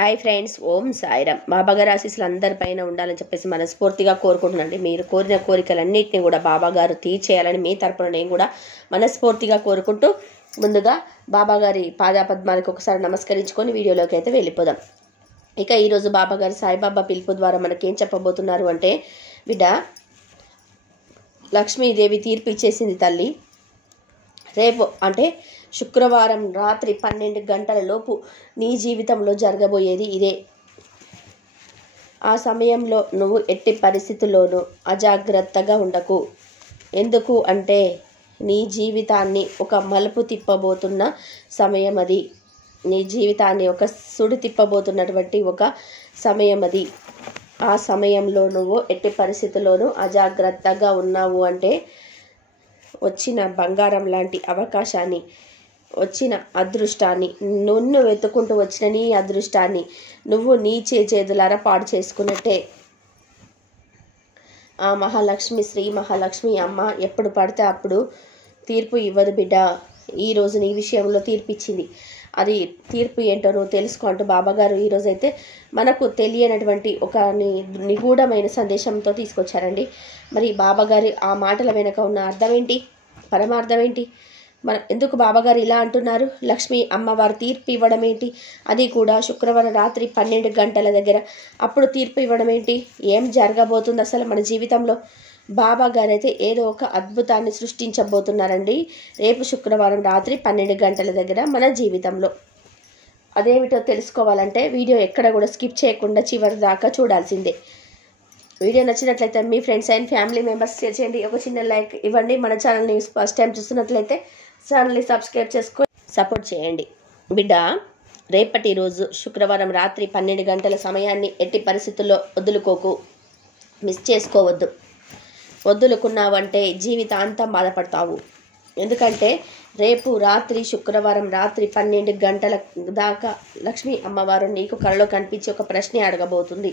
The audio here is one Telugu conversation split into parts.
హాయ్ ఫ్రెండ్స్, ఓం సాయిరామ్. బాబాగారి ఆశీస్సులు అందరిపైన ఉండాలని చెప్పేసి మనస్ఫూర్తిగా కోరుకుంటున్నాండి. మీరు కోరిన కోరికలన్నింటినీ కూడా బాబాగారు తీర్చేయాలని మీ తరపున నేను కూడా మనస్ఫూర్తిగా కోరుకుంటూ ముందుగా బాబాగారి పాదాపద్మాలకు ఒకసారి నమస్కరించుకొని వీడియోలోకి అయితే వెళ్ళిపోదాం. ఇక ఈరోజు బాబాగారు సాయిబాబా పిలుపు ద్వారా మనకేం చెప్పబోతున్నారు అంటే, బిడ్డ, లక్ష్మీదేవి తీర్పు ఇచ్చేసింది తల్లి. రేపు అంటే శుక్రవారం రాత్రి 12 గంటల లోపు నీ జీవితంలో జరగబోయేది ఇదే. ఆ సమయంలో నువ్వు ఎట్టి పరిస్థితుల్లోనూ అజాగ్రత్తగా ఉండకు. ఎందుకు అంటే నీ జీవితాన్ని ఒక మలుపు తిప్పబోతున్న సమయం అది. నీ జీవితాన్ని ఒక సుడి తిప్పబోతున్నటువంటి ఒక సమయం అది. ఆ సమయంలో నువ్వు ఎట్టి పరిస్థితుల్లోనూ అజాగ్రత్తగా ఉన్నావు అంటే వచ్చిన బంగారం లాంటి అవకాశాన్ని, వచ్చిన అదృష్టాన్ని, నువ్వు వెతుకుంటూ వచ్చిన నీ అదృష్టాన్ని నువ్వు నీ చేతులారా పాడు చేసుకున్నట్టే. ఆ మహాలక్ష్మి, శ్రీ మహాలక్ష్మి అమ్మ ఎప్పుడు పడితే అప్పుడు తీర్పు ఇవ్వదు బిడ్డ. ఈరోజు నీ విషయంలో తీర్పు ఇచ్చింది. అది తీర్పు ఏంటో నువ్వు తెలుసుకో అంటూ బాబాగారు ఈరోజైతే మనకు తెలియనటువంటి ఒక నిగూఢమైన సందేశంతో తీసుకొచ్చారండి. మరి బాబాగారి ఆ మాటల వెనుక ఉన్న అర్థం ఏంటి, పరమార్థం ఏంటి, ఎందుకు బాబాగారు ఇలా అంటున్నారు? లక్ష్మి అమ్మవారు తీర్పు ఇవ్వడం ఏంటి, అది కూడా శుక్రవారం రాత్రి 12 గంటల దగ్గర అప్పుడు తీర్పు ఇవ్వడం ఏంటి? ఏం జరగబోతుంది అసలు మన జీవితంలో? బాబాగారు అయితే ఏదో ఒక అద్భుతాన్ని సృష్టించబోతున్నారండి రేపు శుక్రవారం రాత్రి 12 గంటల దగ్గర మన జీవితంలో. అదేమిటో తెలుసుకోవాలంటే వీడియో ఎక్కడ కూడా స్కిప్ చేయకుండా చివరి దాకా చూడాల్సిందే. వీడియో నచ్చినట్లయితే మీ friends and family members share చేయండి. ఒక చిన్న లైక్ ఇవ్వండి. మన ఛానల్ని ఫస్ట్ టైం చూస్తున్నట్లయితే ఛానల్ని సబ్స్క్రైబ్ చేసుకొని సపోర్ట్ చేయండి. బిడ్డ, రేపటి రోజు శుక్రవారం రాత్రి 12 గంటల సమయాన్ని ఎట్టి పరిస్థితుల్లో వదులుకోకు, మిస్ చేసుకోవద్దు. వదులుకున్నావంటే జీవితాంతం బాధపడతావు. ఎందుకంటే రేపు రాత్రి శుక్రవారం రాత్రి 12 గంటల దాకా లక్ష్మీ అమ్మవారు నీకు కలలో కనిపించి ఒక ప్రశ్న అడగబోతుంది.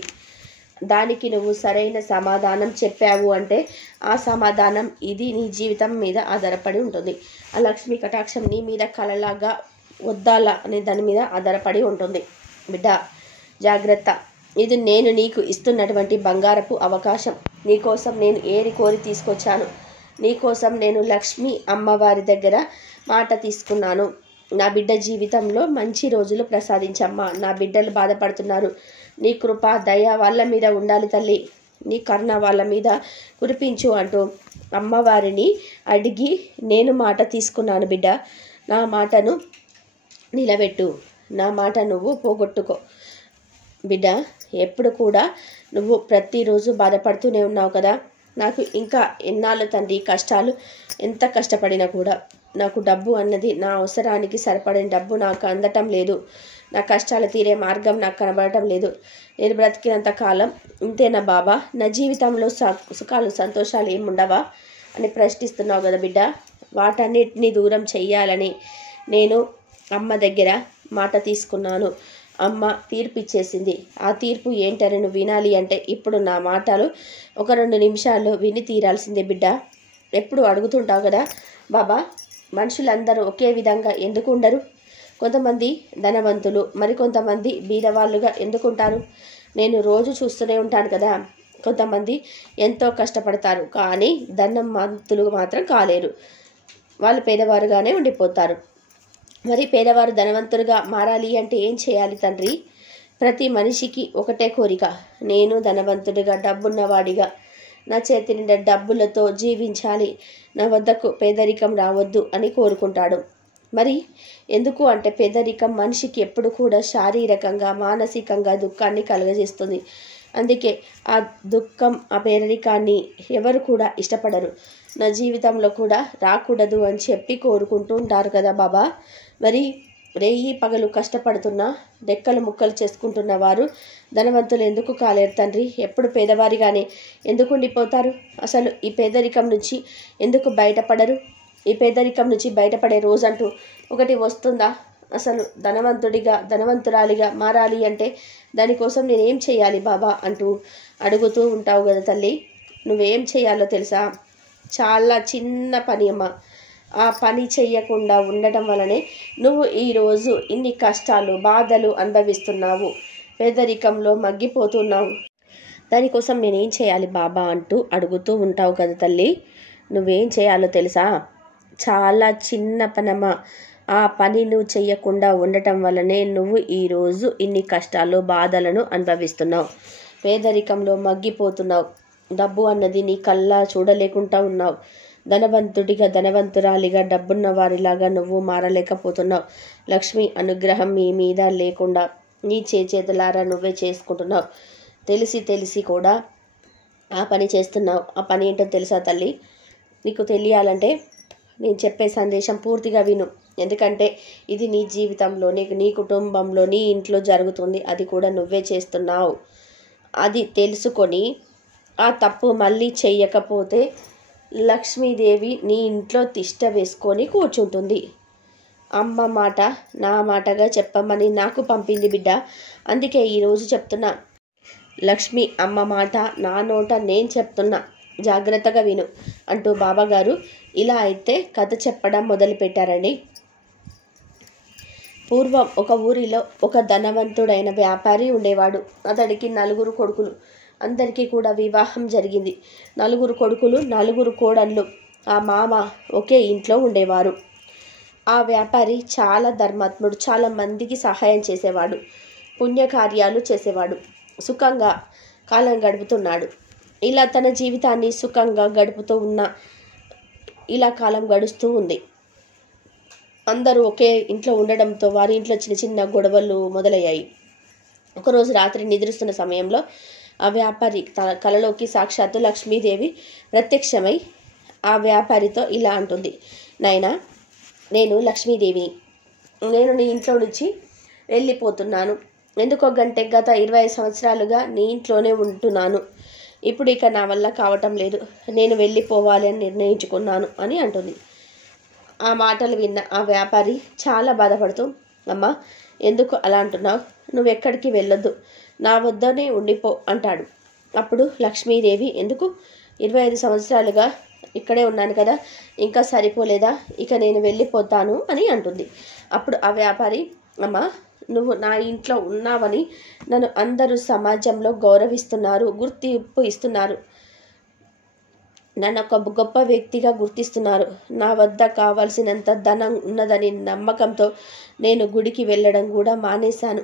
దానికి నువ్వు సరైన సమాధానం చెప్పావు అంటే ఆ సమాధానం ఇది నీ జీవితం మీద ఆధారపడి ఉంటుంది. ఆ లక్ష్మీ కటాక్షం నీ మీద కలలాగా వద్దాలా అనే దాని మీద ఆధారపడి ఉంటుంది. బిడ్డ, జాగ్రత్త. ఇది నేను నీకు ఇస్తున్నటువంటి బంగారపు అవకాశం. నీకోసం నేను ఏరి కోరి తీసుకొచ్చాను. నీకోసం నేను లక్ష్మీ అమ్మవారి దగ్గర మాట తీసుకున్నాను. నా బిడ్డ జీవితంలో మంచి రోజులు ప్రసాదించమ్మా. నా బిడ్డలు బాధపడుతున్నారు. నీ కృప దయ వాళ్ళ మీద ఉండాలి తల్లి. నీ కరుణ వాళ్ళ మీద కురిపించు అంటూ అమ్మవారిని అడిగి నేను మాట తీసుకున్నాను బిడ్డ. నా మాటను నిలబెట్టు. నా మాట నువ్వు పోగొట్టుకో. బిడ్డ, ఎప్పుడు కూడా నువ్వు ప్రతిరోజు బాధపడుతూనే ఉన్నావు కదా. నాకు ఇంకా ఎన్నాళ్ళు తండ్రి కష్టాలు, ఎంత కష్టపడినా కూడా నాకు డబ్బు అన్నది, నా అవసరానికి సరిపడిన డబ్బు నాకు అందటం లేదు. నా కష్టాలు తీరే మార్గం నాకు కనబడటం లేదు. నేను బ్రతికినంత కాలం ఇంతేనా బాబా? నా జీవితంలో సుఖాలు సంతోషాలు ఏముండవా అని ప్రశ్నిస్తున్నావు కదా బిడ్డ. వాటన్నిటిని దూరం చెయ్యాలని నేను అమ్మ దగ్గర మాట తీసుకున్నాను. అమ్మ తీర్పు ఇచ్చేసింది. ఆ తీర్పు ఏంటని నువ్వు వినాలి అంటే ఇప్పుడు నా మాటలు ఒక 2 నిమిషాల్లో విని తీరాల్సిందే బిడ్డ. ఎప్పుడు అడుగుతుంటావు కదా, బాబా మనుషులందరూ ఒకే విధంగా ఎందుకు ఉండరు? కొంతమంది ధనవంతులు, మరికొంతమంది బీదవాళ్ళుగా ఎందుకుంటారు? నేను రోజు చూస్తూనే ఉంటాను కదా. కొంతమంది ఎంతో కష్టపడతారు కానీ ధనవంతులు మాత్రం కాలేరు. వాళ్ళు పేదవారుగానే ఉండిపోతారు. మరి పేదవారు ధనవంతులుగా మారాలి అంటే ఏం చేయాలి తండ్రి? ప్రతి మనిషికి ఒకటే కోరిక, నేను ధనవంతుడిగా, డబ్బున్నవాడిగా, నా చేతి నిండా డబ్బులతో జీవించాలి, నా వద్దకు పేదరికం రావద్దు అని కోరుకుంటాడు. మరి ఎందుకు అంటే పేదరికం మనిషికి ఎప్పుడు కూడా శారీరకంగా, మానసికంగా దుఃఖాన్ని కలుగజేస్తుంది. అందుకే ఆ దుఃఖం, ఆ పేదరికాన్ని ఎవరు కూడా ఇష్టపడరు. నా జీవితంలో కూడా రాకూడదు అని చెప్పి కోరుకుంటూ ఉంటారు కదా బాబా. మరి రేయి పగలు కష్టపడుతున్నా, రెక్కలు ముక్కలు చేసుకుంటున్న వారు ధనవంతులు ఎందుకు కాలేరు తండ్రి? ఎప్పుడు పేదవారిగానే ఎందుకు ఉండిపోతారు? అసలు ఈ పేదరికం నుంచి ఎందుకు బయటపడరు? ఈ పేదరికం నుంచి బయటపడే రోజంటూ ఒకటి వస్తుందా? అసలు ధనవంతురాలిగా మారాలి అంటే దానికోసం నేనేం చేయాలి బాబా అంటూ అడుగుతూ ఉంటావు కదా తల్లి. నువ్వేం చేయాలో తెలుసా? చాలా చిన్న పని అమ్మ. ఆ పని చెయ్యకుండా ఉండటం వలనే నువ్వు ఈరోజు ఇన్ని కష్టాలు బాధలు అనుభవిస్తున్నావు. పేదరికంలో మగ్గిపోతున్నావు. దానికోసం నేనేం చేయాలి బాబా అంటూ అడుగుతూ ఉంటావు కదా తల్లి. నువ్వేం చేయాలో తెలుసా? చాలా చిన్న పనమా. ఆ పని నువ్వు చెయ్యకుండా ఉండటం వల్లనే నువ్వు ఈరోజు ఇన్ని కష్టాలు బాధలను అనుభవిస్తున్నావు. పేదరికంలో మగ్గిపోతున్నావు. డబ్బు అన్నది నీ కల్లా చూడలేకుండా ఉన్నావు. ధనవంతుడిగా ధనవంతురాలిగా డబ్బున్న వారిలాగా నువ్వు మారలేకపోతున్నావు. లక్ష్మి అనుగ్రహం మీ మీద లేకుండా నీ చేతులారా నువ్వే చేసుకుంటున్నావు. తెలిసి కూడా ఆ పని చేస్తున్నావు. ఆ పని ఏంటో తెలుసా తల్లి? నీకు తెలియాలంటే నేను చెప్పే సందేశం పూర్తిగా విను. ఎందుకంటే ఇది నీ జీవితంలో, నీ కుటుంబంలో, నీ ఇంట్లో జరుగుతుంది. అది కూడా నువ్వే చేస్తున్నావు. అది తెలుసుకొని ఆ తప్పు మళ్ళీ చెయ్యకపోతే లక్ష్మీదేవి నీ ఇంట్లో తిష్ట వేసుకొని కూర్చుంటుంది. అమ్మ మాట నా మాటగా చెప్పమని నాకు పంపింది బిడ్డ. అందుకే ఈరోజు చెప్తున్నా. లక్ష్మి అమ్మ మాట నా నోట నేను చెప్తున్నా, జాగ్రత్తగా విను అంటూ బాబాగారు ఇలా అయితే కథ చెప్పడం మొదలుపెట్టారండి. పూర్వం ఒక ఊరిలో ఒక ధనవంతుడైన వ్యాపారి ఉండేవాడు. అతడికి 4 కొడుకులు. అందరికీ కూడా వివాహం జరిగింది. 4 కొడుకులు, 4 కోడళ్ళు. ఆ మామ ఒకే ఇంట్లో ఉండేవారు. ఆ వ్యాపారి చాలా ధర్మాత్ముడు. చాలా మందికి సహాయం చేసేవాడు. పుణ్యకార్యాలు చేసేవాడు. సుఖంగా కాలం గడుపుతున్నాడు. ఇలా తన జీవితాన్ని సుఖంగా గడుపుతూ ఉన్న ఇలా కాలం గడుస్తూ ఉంది. అందరూ ఒకే ఇంట్లో ఉండడంతో వారి ఇంట్లో చిన్న చిన్న గొడవలు మొదలయ్యాయి. ఒకరోజు రాత్రి నిద్రిస్తున్న సమయంలో ఆ వ్యాపారి కలలోకి సాక్షాత్తు లక్ష్మీదేవి ప్రత్యక్షమై ఆ వ్యాపారితో ఇలా అంటుంది. నాయనా, నేను లక్ష్మీదేవిని. నేను నీ ఇంట్లో నుంచి వెళ్ళిపోతున్నాను. ఎందుకో గత 25 సంవత్సరాలుగా నీ ఇంట్లోనే ఉంటున్నాను. ఇప్పుడు ఇక నా వల్ల కావటం లేదు. నేను వెళ్ళిపోవాలి అని నిర్ణయించుకున్నాను అని అంటుంది. ఆ మాటలు విన్న ఆ వ్యాపారి చాలా బాధపడుతూ, అమ్మా, ఎందుకు అలా అంటున్నావు? నువ్వెక్కడికి వెళ్ళొద్దు, నా వద్దనే ఉండిపో అంటాడు. అప్పుడు లక్ష్మీదేవి, ఎందుకు? 25 సంవత్సరాలుగా ఇక్కడే ఉన్నాను కదా, ఇంకా సరిపోలేదా? ఇక నేను వెళ్ళిపోతాను అని అంటుంది. అప్పుడు ఆ వ్యాపారి, అమ్మా, నువ్వు నా ఇంట్లో ఉన్నావని నన్ను అందరూ సమాజంలో గౌరవిస్తున్నారు, గుర్తింపు ఇస్తున్నారు. నన్ను ఒక గొప్ప వ్యక్తిగా గుర్తిస్తున్నారు. నా వద్ద కావలసినంత ధనం ఉన్నదని నమ్మకంతో నేను గుడికి వెళ్ళడం కూడా మానేశాను.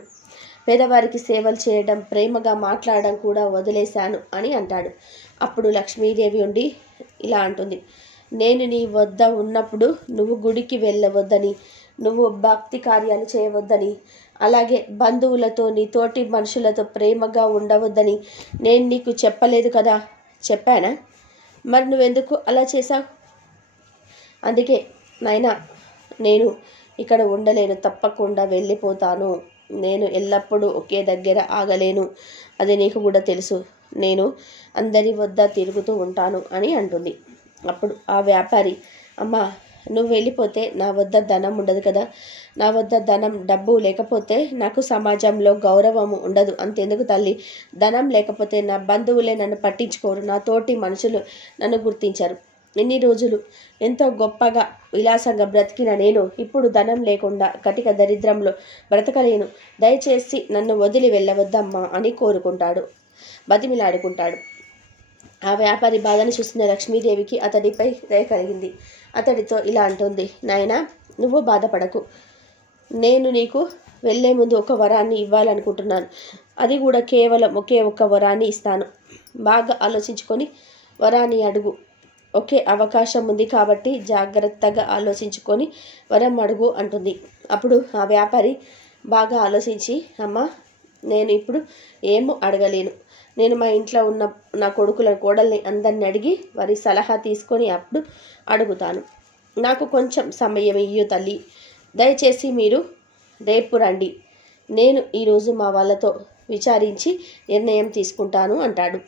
పేదవారికి సేవలు చేయడం, ప్రేమగా మాట్లాడడం కూడా వదిలేశాను అని అంటాడు. అప్పుడు లక్ష్మీదేవి ఉండి ఇలా అంటుంది, నేను నీ వద్ద ఉన్నప్పుడు నువ్వు గుడికి వెళ్ళవద్దని, నువ్వు భక్తి కార్యాలు చేయవద్దని, అలాగే బంధువులతో నీ తోటి మనుషులతో ప్రేమగా ఉండవద్దని నేను నీకు చెప్పలేదు కదా? చెప్పానా? మరి నువ్వెందుకు అలా చేశావు? అందుకే నాయనా, నేను ఇక్కడ ఉండలేను, తప్పకుండా వెళ్ళిపోతాను. నేను ఎల్లప్పుడూ ఒకే దగ్గర ఆగలేను, అది నీకు కూడా తెలుసు. నేను అందరి వద్ద తిరుగుతూ ఉంటాను అని అంటుంది. అప్పుడు ఆ వ్యాపారి, అమ్మా, నువ్వు వెళ్ళిపోతే నా వద్ద ధనం ఉండదు కదా, నా వద్ద డబ్బు లేకపోతే నాకు సమాజంలో గౌరవము ఉండదు. అంతెందుకు తల్లి, ధనం లేకపోతే నా బంధువులే నన్ను పట్టించుకోరు, నా తోటి మనుషులు నన్ను గుర్తించరు. ఎన్ని రోజులు ఎంతో గొప్పగా విలాసంగా బ్రతికిన నేను ఇప్పుడు ధనం లేకుండా కటిక దరిద్రంలో బ్రతకలేను. దయచేసి నన్ను వదిలి వెళ్ళవద్దమ్మా అని కోరుకుంటాడు, బతిమిలాడుకుంటాడు. ఆ వ్యాపారి బాధను చూస్తున్న లక్ష్మీదేవికి అతడిపై దయ కలిగింది. అతడితో ఇలా అంటుంది, నాయనా, నువ్వు బాధపడకు. నేను నీకు వెళ్ళే ముందు ఒక వరాన్ని ఇవ్వాలనుకుంటున్నాను. అది కూడా కేవలం ఒకే ఒక్క వరాన్ని ఇస్తాను. బాగా ఆలోచించుకొని వరాన్ని అడుగు. ఒకే అవకాశం ఉంది కాబట్టి జాగ్రత్తగా ఆలోచించుకొని వరం అడుగు అంటుంది. అప్పుడు ఆ వ్యాపారి బాగా ఆలోచించి, అమ్మా, నేను ఇప్పుడు ఏమో అడగలేను. నేను మా ఇంట్లో ఉన్న నా కోడల్ని అందరిని అడిగి వారి సలహా తీసుకొని అప్పుడు అడుగుతాను. నాకు కొంచెం సమయం ఇయ్యు తల్లి. దయచేసి మీరు రేపు రండి. నేను ఈరోజు మా వాళ్ళతో విచారించి నిర్ణయం తీసుకుంటాను అంటాడు.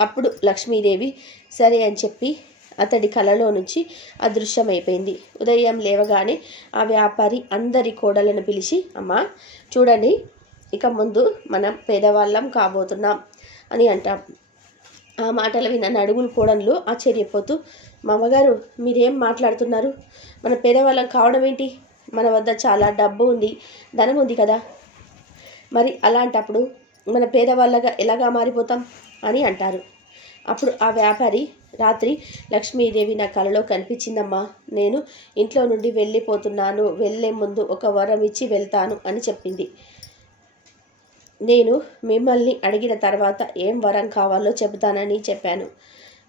అప్పుడు లక్ష్మీదేవి సరే అని చెప్పి అతడి కలలో నుంచి అదృశ్యమైపోయింది. ఉదయం లేవగానే ఆ వ్యాపారి అందరి కోడలను పిలిచి, అమ్మా, చూడండి, ఇక ముందు మనం పేదవాళ్ళం కాబోతున్నాం అని అంటాం. ఆ మాటలు విన్న నడుగులు కోడళ్ళు ఆశ్చర్యపోతూ, మామగారు, మీరేం మాట్లాడుతున్నారు? మన పేదవాళ్ళం కావడం ఏంటి? మన వద్ద చాలా డబ్బు ఉంది, ధనం ఉంది కదా. మరి అలాంటప్పుడు మన పేదవాళ్ళగా ఎలాగా మారిపోతాం అని అంటారు. అప్పుడు ఆ వ్యాపారి, రాత్రి లక్ష్మీదేవి నా కలలో కనిపించిందమ్మా, నేను ఇంట్లో నుండి వెళ్ళిపోతున్నాను, వెళ్ళే ముందు ఒక వరం ఇచ్చి వెళ్తాను అని చెప్పింది. నేను మిమ్మల్ని అడిగిన తర్వాత ఏం వరం కావాలో చెబుతానని చెప్పాను.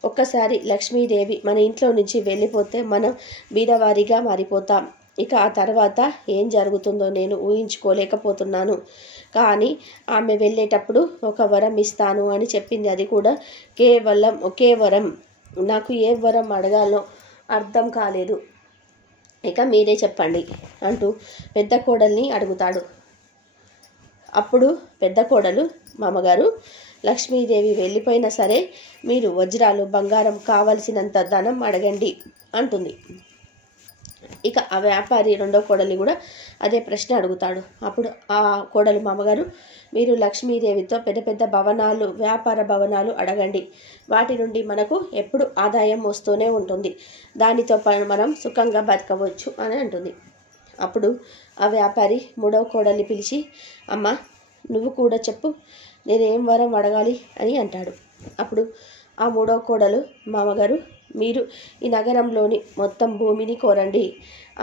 ఒక్కసారి లక్ష్మీదేవి మన ఇంట్లో నుంచి వెళ్ళిపోతే మనం బీదవారిగా మారిపోతాం. ఇక ఆ తర్వాత ఏం జరుగుతుందో నేను ఊహించుకోలేకపోతున్నాను. కానీ ఆమె వెళ్ళేటప్పుడు ఒక వరం ఇస్తాను అని చెప్పింది. అది కూడా కేవలం ఒకే వరం. నాకు ఏ వరం అడగాలో అర్థం కాలేదు. ఇక మీరే చెప్పండి అంటూ పెద్ద కోడల్ని అడుగుతాడు. అప్పుడు పెద్ద కోడలు, మామగారు, లక్ష్మీదేవి వెళ్ళిపోయినా సరే మీరు వజ్రాలు, బంగారం, కావలసినంత ధనం అడగండి అంటుంది. ఇక ఆ వ్యాపారి రెండో కోడలి కూడా అదే ప్రశ్న అడుగుతాడు. అప్పుడు ఆ కోడలు, మామగారు, మీరు లక్ష్మీదేవితో పెద్ద పెద్ద భవనాలు, వ్యాపార భవనాలు అడగండి. వాటి నుండి మనకు ఎప్పుడు ఆదాయం వస్తూనే ఉంటుంది. దానితో మనం సుఖంగా బతకవచ్చు అని అంటుంది. అప్పుడు ఆ వ్యాపారి మూడవ కోడల్ని పిలిచి, అమ్మ నువ్వు కూడా చెప్పు, నేనేం వరం అడగాలి అని అంటాడు. అప్పుడు ఆ మూడవ కోడలు, మామగారు, మీరు ఈ నగరంలోని మొత్తం భూమిని కోరండి.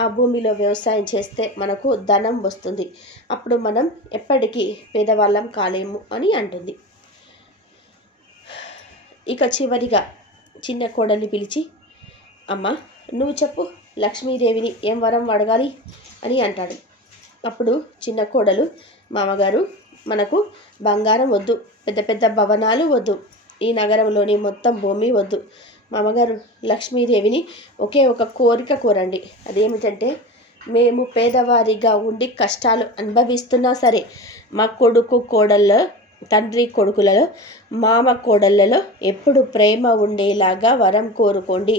ఆ భూమిలో వ్యవసాయం చేస్తే మనకు ధనం వస్తుంది. అప్పుడు మనం ఎప్పటికీ పేదవాళ్ళం కాలేము అని అంటుంది. ఇక చివరిగా చిన్న కోడల్ని పిలిచి, అమ్మ నువ్వు చెప్పు, లక్ష్మీదేవిని ఏం వరం అడగాలి అని అంటాడు. అప్పుడు చిన్న కోడలు, మామగారు, మనకు బంగారం వద్దు, పెద్ద పెద్ద భవనాలు వద్దు, ఈ నగరంలోని మొత్తం భూమి వద్దు. మామగారు, లక్ష్మీదేవిని ఒకే ఒక కోరిక కోరండి. అదేమిటంటే, మేము పేదవారిగా ఉండి కష్టాలు అనుభవిస్తున్నా సరే మా కొడుకు కోడళ్ళ, తండ్రి కొడుకులలో, మామ కోడళ్ళలో ఎప్పుడు ప్రేమ ఉండేలాగా వరం కోరుకోండి.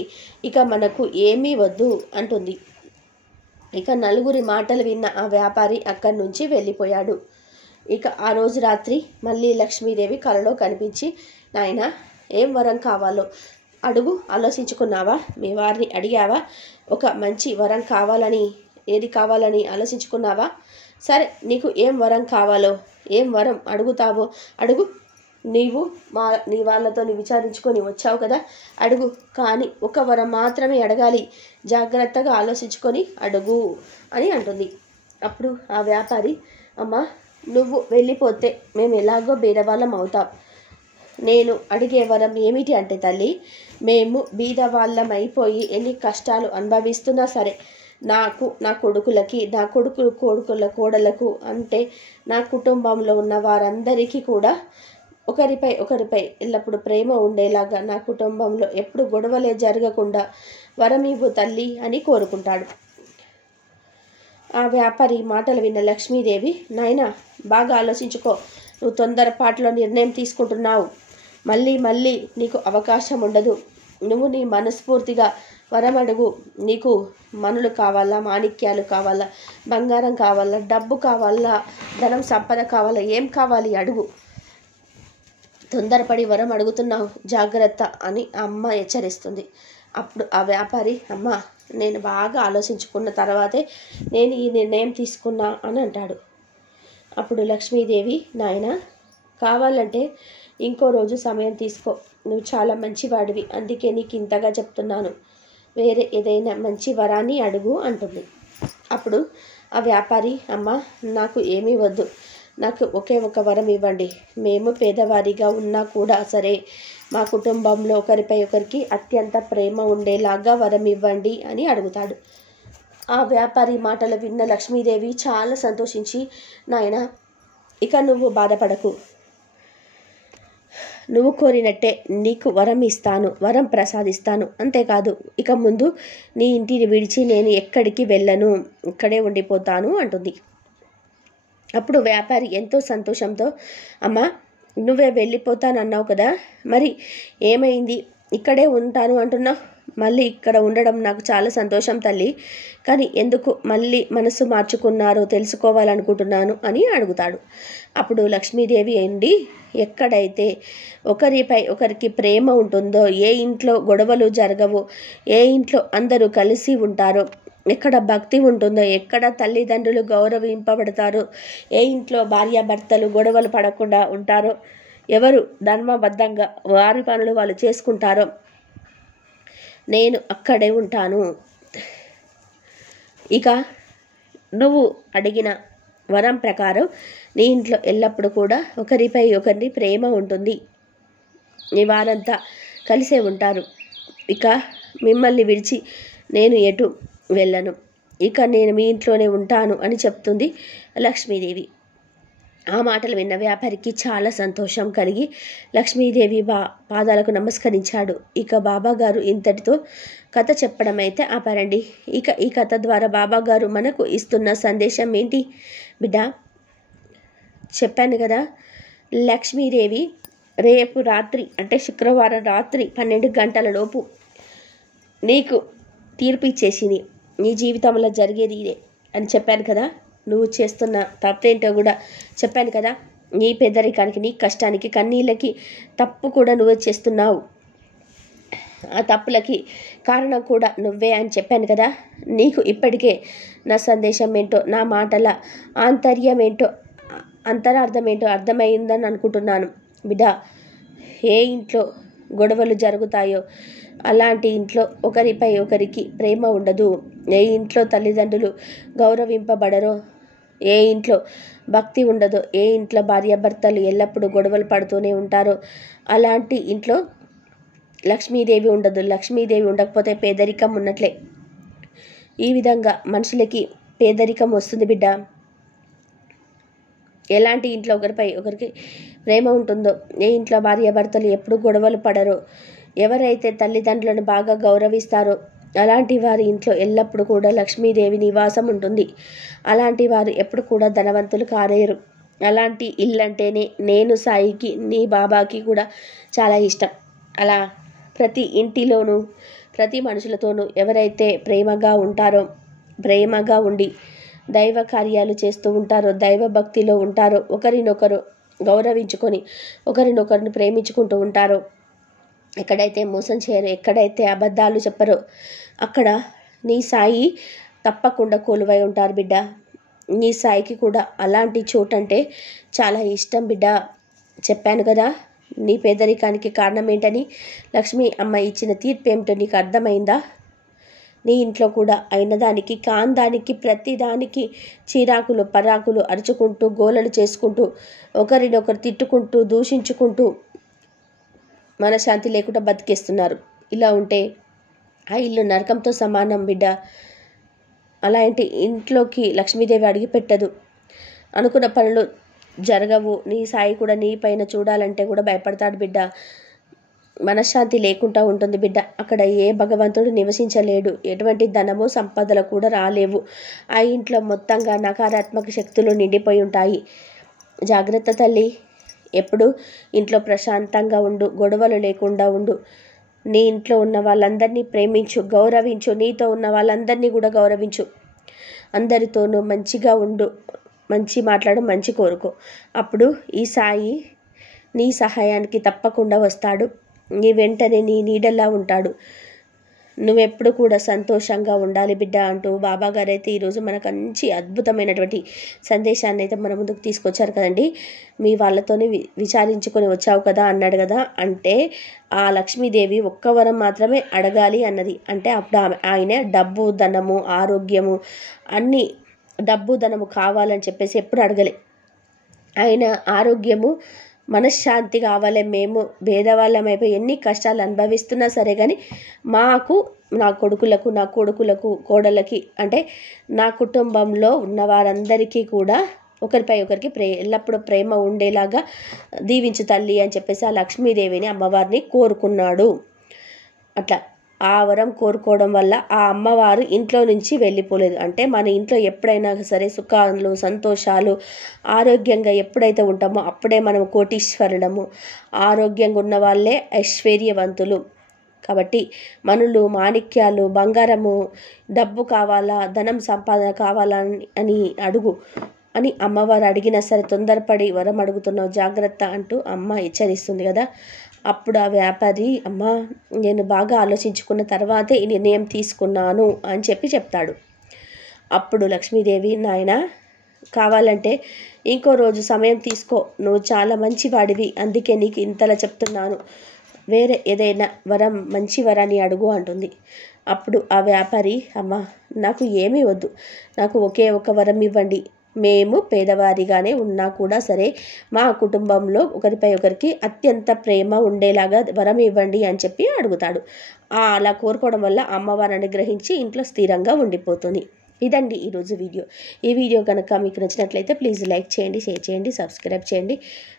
ఇక మనకు ఏమీ వద్దు అంటుంది. ఇక నలుగురి మాటలు విన్న ఆ వ్యాపారి అక్కడి నుంచి వెళ్ళిపోయాడు. ఇక ఆ రోజు రాత్రి మళ్ళీ లక్ష్మీదేవి కలలో కనిపించి, నాయనా ఏం వరం కావాలో అడుగు, ఆలోచించుకున్నావా? మీ వారిని అడిగావా? ఒక మంచి వరం కావాలని, ఏది కావాలని ఆలోచించుకున్నావా? సరే, నీకు ఏం వరం కావాలో, ఏం వరం అడుగుతావో అడుగు. నీ వాళ్ళతో విచారించుకొని వచ్చావు కదా, అడుగు. కానీ ఒక వరం మాత్రమే అడగాలి, జాగ్రత్తగా ఆలోచించుకొని అడుగు అని అంటుంది. అప్పుడు ఆ వ్యాపారి, అమ్మ నువ్వు వెళ్ళిపోతే మేము ఎలాగో బీదవాళ్ళం అవుతాం. నేను అడిగే వరం ఏమిటి అంటే, తల్లి, మేము బీదవాళ్ళం అయిపోయి ఎన్ని కష్టాలు అనుభవిస్తున్నా సరే నాకు, నా కొడుకులకి, నా కొడుకుల కోడలకు, అంటే నా కుటుంబంలో ఉన్న వారందరికీ కూడా ఒకరిపై ఎల్లప్పుడూ ప్రేమ ఉండేలాగా, నా కుటుంబంలో ఎప్పుడు గొడవలే జరగకుండా వరం ఇవ్వు తల్లి అని కోరుకుంటాడు. ఆ వ్యాపారి మాటలు విన్న లక్ష్మీదేవి, నాయనా బాగా ఆలోచించుకో, నువ్వు తొందరపాటులో నిర్ణయం తీసుకుంటున్నావు. మళ్ళీ నీకు అవకాశం ఉండదు. నువ్వు నీ మనస్ఫూర్తిగా వరం అడుగు. నీకు మనులు కావాలా, మాణిక్యాలు కావాలా, బంగారం కావాలా, డబ్బు కావాలా, ధనం, సంపద కావాలా, ఏం కావాలి అడుగు. తొందరపడి వరం అడుగుతున్నావు, జాగ్రత్త అని అమ్మ హెచ్చరిస్తుంది. అప్పుడు ఆ వ్యాపారి, అమ్మ నేను బాగా ఆలోచించుకున్న తర్వాతే నేను ఈ నిర్ణయం తీసుకున్నా అని అంటాడు. అప్పుడు లక్ష్మీదేవి, నాయనా కావాలంటే ఇంకో రోజు సమయం తీసుకో, నువ్వు చాలా మంచివాడివి, అందుకే నీకు ఇంతగా చెప్తున్నాను, వేరే ఏదైనా మంచి వరాన్ని అడుగు అంటుంది. అప్పుడు ఆ వ్యాపారి, అమ్మ నాకు ఏమీ వద్దు, నాకు ఒకే ఒక వరం ఇవ్వండి. మేము పేదవారిగా ఉన్నా కూడా సరే మా కుటుంబంలో ఒకరిపై ఒకరికి అత్యంత ప్రేమ ఉండేలాగా వరం ఇవ్వండి అని అడుగుతాడు. ఆ వ్యాపారి మాటలు విన్న లక్ష్మీదేవి చాలా సంతోషించి, నాయనా ఇక నువ్వు బాధపడకు, నువ్వు కోరినట్టే నీకు వరం ఇస్తాను, వరం ప్రసాదిస్తాను. అంతేకాదు ఇక ముందు నీ ఇంటిని విడిచి నేను ఎక్కడికి వెళ్ళను, ఇక్కడే ఉండిపోతాను అంటుంది. అప్పుడు వ్యాపారి ఎంతో సంతోషంతో, అమ్మ నువ్వే వెళ్ళిపోతానన్నావు కదా, మరి ఏమైంది, ఇక్కడే ఉంటాను అంటున్నావు? మళ్ళీ ఇక్కడ ఉండడం నాకు చాలా సంతోషం తల్లి, కానీ ఎందుకు మళ్ళీ మనసు మార్చుకున్నారో తెలుసుకోవాలనుకుంటున్నాను అని అడుగుతాడు. అప్పుడు లక్ష్మీదేవి, ఎక్కడైతే ఒకరిపై ఒకరికి ప్రేమ ఉంటుందో, ఏ ఇంట్లో గొడవలు జరగవో, ఏ ఇంట్లో అందరూ కలిసి ఉంటారో, ఎక్కడ భక్తి ఉంటుందో, ఎక్కడ తల్లిదండ్రులు గౌరవింపబడతారో, ఏ ఇంట్లో భార్యాభర్తలు గొడవలు పడకుండా ఉంటారో, ఎవరు ధర్మబద్ధంగా వారి పనులు వాళ్ళు చేసుకుంటారో నేను అక్కడే ఉంటాను. ఇక నువ్వు అడిగిన వరం ప్రకారం నీ ఇంట్లో ఎల్లప్పుడూ కూడా ఒకరిపై ఒకరిని ప్రేమ ఉంటుంది. నీ వారంతా కలిసే ఉంటారు. ఇక మిమ్మల్ని విడిచి నేను ఎటు వెళ్ళను. ఇక నేను మీ ఇంట్లోనే ఉంటాను అని చెప్తుంది లక్ష్మీదేవి. ఆ మాటలు విన్న వ్యాపారికి చాలా సంతోషం కలిగి లక్ష్మీదేవి పాదాలకు నమస్కరించాడు. ఇక బాబాగారు ఇంతటితో కథ చెప్పడం అయితే ఆపారండి. ఇక ఈ కథ ద్వారా బాబాగారు మనకు ఇస్తున్న సందేశం ఏంటి బిడ్డ? చెప్పాను కదా, లక్ష్మీదేవి రేపు రాత్రి అంటే శుక్రవారం రాత్రి 12 గంటల లోపు నీకు తీర్పు ఇచ్చేసింది. నీ జీవితంలో జరిగేది ఇదే అని చెప్పాను కదా. నువ్వు చేస్తున్న తప్పేంటో కూడా చెప్పాను కదా. నీ పేదరికానికి, నీ కష్టానికి, కన్నీళ్ళకి తప్పు కూడా నువ్వే చేస్తున్నావు. ఆ తప్పులకి కారణం కూడా నువ్వే అని చెప్పాను కదా. నీకు ఇప్పటికే నా సందేశం ఏంటో, నా మాటల ఆంతర్యం ఏంటో, అంతరార్థం ఏంటో అర్థమైందని అనుకుంటున్నాను బిడ్డ. ఏ ఇంట్లో గొడవలు జరుగుతాయో అలాంటి ఇంట్లో ఒకరిపై ఒకరికి ప్రేమ ఉండదు. ఏ ఇంట్లో తల్లిదండ్రులు గౌరవింపబడరో, ఏ ఇంట్లో భక్తి ఉండదో, ఏ ఇంట్లో భార్యాభర్తలు ఎల్లప్పుడూ గొడవలు పడుతూనే ఉంటారో అలాంటి ఇంట్లో లక్ష్మీదేవి ఉండదు. లక్ష్మీదేవి ఉండకపోతే పేదరికం ఉన్నట్లే. ఈ విధంగా మనుషులకి పేదరికం వస్తుంది బిడ్డ. ఎలాంటి ఇంట్లో ఒకరిపై ఒకరికి ప్రేమ ఉంటుందో, ఏ ఇంట్లో భార్యాభర్తలు ఎప్పుడు గొడవలు పడరో, ఎవరైతే తల్లిదండ్రులను బాగా గౌరవిస్తారో అలాంటి వారి ఇంట్లో ఎల్లప్పుడూ కూడా లక్ష్మీదేవి నివాసం ఉంటుంది. అలాంటి వారు ఎప్పుడు కూడా ధనవంతులు కాలేరు. అలాంటి ఇల్లు అంటేనే నేను సాయికి, నీ బాబాకి కూడా చాలా ఇష్టం. అలా ప్రతి ఇంటిలోనూ ప్రతి మనుషులతోనూ ఎవరైతే ప్రేమగా ఉంటారో, ప్రేమగా ఉండి దైవ కార్యాలు చేస్తూ ఉంటారో, దైవ భక్తిలో ఉంటారో, ఒకరినొకరు గౌరవించుకొని ఒకరినొకరిని ప్రేమించుకుంటూ ఉంటారో, ఎక్కడైతే మోసం చేయరో, ఎక్కడైతే అబద్ధాలు చెప్పరో అక్కడ నీ సాయి తప్పకుండా కొలువై ఉంటారు బిడ్డ. నీ సాయికి కూడా అలాంటి చోటంటే చాలా ఇష్టం బిడ్డ. చెప్పాను కదా నీ పేదరికానికి కారణం ఏంటని. లక్ష్మీ అమ్మ ఇచ్చిన తీర్పు ఏమిటో నీకు అర్థమైందా? నీ ఇంట్లో కూడా అయినదానికి కాందానికి ప్రతిదానికి చిరాకులు పరాకులు అరుచుకుంటూ గోలలు చేసుకుంటూ ఒకరినొకరు తిట్టుకుంటూ దూషించుకుంటూ మనశ్శాంతి లేకుండా బతికేస్తున్నారు. ఇలా ఉంటే ఆ ఇల్లు నరకంతో సమానం బిడ్డ. అలాంటి ఇంట్లోకి లక్ష్మీదేవి అడిగి పెట్టదు. అనుకున్న పనులు జరగవు. నీ సాయి కూడా నీ పైన చూడాలంటే కూడా భయపడతాడు బిడ్డ. మనశ్శాంతి లేకుండా ఉంటుంది బిడ్డ. అక్కడ ఏ భగవంతుడు నివసించలేడు. ఎటువంటి ధనము సంపదలు కూడా రాలేవు. ఆ ఇంట్లో మొత్తంగా నకారాత్మక శక్తులు నిండిపోయి ఉంటాయి. జాగ్రత్త తల్లి. ఎప్పుడు ఇంట్లో ప్రశాంతంగా ఉండు, గొడవలు లేకుండా ఉండు. నీ ఇంట్లో ఉన్న వాళ్ళందరినీ ప్రేమించు, గౌరవించు. నీతో ఉన్న వాళ్ళందరినీ కూడా గౌరవించు. అందరితోనూ మంచిగా ఉండు, మంచి మాట్లాడు, మంచి కోరుకో. అప్పుడు ఈ సాయి నీ సహాయానికి తప్పకుండా వస్తాడు. నీ వెంటనే నీ నీడలా ఉంటాడు. నువ్వెప్పుడు కూడా సంతోషంగా ఉండాలి బిడ్డ అంటూ బాబాగారు అయితే ఈరోజు మనకు మంచి అద్భుతమైనటువంటి సందేశాన్ని అయితే మన ముందుకు తీసుకొచ్చారు కదండి. మీ వాళ్ళతోనే విచారించుకొని వచ్చావు కదా అన్నాడు కదా. అంటే ఆ లక్ష్మీదేవి ఒక్క వరం మాత్రమే అడగాలి అన్నది. అంటే అప్పుడు ఆయన డబ్బు ధనము ఆరోగ్యము అన్నీ డబ్బు ధనము కావాలని చెప్పేసి ఎప్పుడు అడగలే. ఆయన ఆరోగ్యము మనశ్శాంతి కావాలి. మేము భేదవాళ్ళమైపోయి ఎన్ని కష్టాలు అనుభవిస్తున్నా సరే కానీ మాకు నా కొడుకులకు కోడళ్ళకి అంటే నా కుటుంబంలో ఉన్న వారందరికీ కూడా ఒకరిపై ఒకరికి ఎల్లప్పుడూ ప్రేమ ఉండేలాగా దీవించు తల్లి అని చెప్పేసి ఆ లక్ష్మీదేవిని అమ్మవారిని కోరుకున్నాడు. అట్లా ఆ వరం కోరుకోవడం వల్ల ఆ అమ్మవారు ఇంట్లో నుంచి వెళ్ళిపోలేదు. అంటే మన ఇంట్లో ఎప్పుడైనా సరే సుఖాలు సంతోషాలు ఆరోగ్యంగా ఎప్పుడైతే ఉంటామో అప్పుడే మనం కోటీశ్వరులము. ఆరోగ్యంగా ఉన్న వాళ్ళే ఐశ్వర్యవంతులు. కాబట్టి మనులు మాణిక్యాలు బంగారము డబ్బు కావాలా ధనం సంపాదన కావాలా అని అడుగు అని అమ్మవారు అడిగినా సరే తొందరపడి వరం అడుగుతున్నావు జాగ్రత్త అంటూ అమ్మ హెచ్చరిస్తుంది కదా. అప్పుడు ఆ వ్యాపారి అమ్మ నేను బాగా ఆలోచించుకున్న తర్వాతే ఈ నిర్ణయం తీసుకున్నాను అని చెప్తాడు. అప్పుడు లక్ష్మీదేవి, నాయన కావాలంటే ఇంకో రోజు సమయం తీసుకో, నువ్వు చాలా మంచివాడివి, అందుకే నీకు ఇంతలా చెప్తున్నాను, వేరే ఏదైనా వరం, మంచి వరాన్ని అడుగు అంటుంది. అప్పుడు ఆ వ్యాపారి, అమ్మ నాకు ఏమీ వద్దు, నాకు ఒకే ఒక వరం ఇవ్వండి, మేము పేదవారిగానే ఉన్నా కూడా సరే మా కుటుంబంలో ఒకరిపై ఒకరికి అత్యంత ప్రేమ ఉండేలాగా వరం ఇవ్వండి అని చెప్పి అడుగుతాడు. అలా కోరుకోవడం వల్ల అమ్మవారిని అనుగ్రహించి ఇంట్లో స్థిరంగా ఉండిపోతుంది. ఇదండి ఈరోజు వీడియో. ఈ వీడియో కనుక మీకు నచ్చినట్లయితే ప్లీజ్ లైక్ చేయండి, షేర్ చేయండి, సబ్స్క్రైబ్ చేయండి.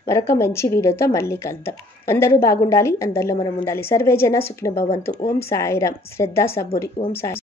మరొక మంచి వీడియోతో మళ్ళీ కలుద్దాం. అందరూ బాగుండాలి, అందరిలో మనం ఉండాలి. సర్వేజన సుఖినో భవంతు. ఓం సాయిరామ్. శ్రద్ధ సబ్బూరి. ఓం సాయి.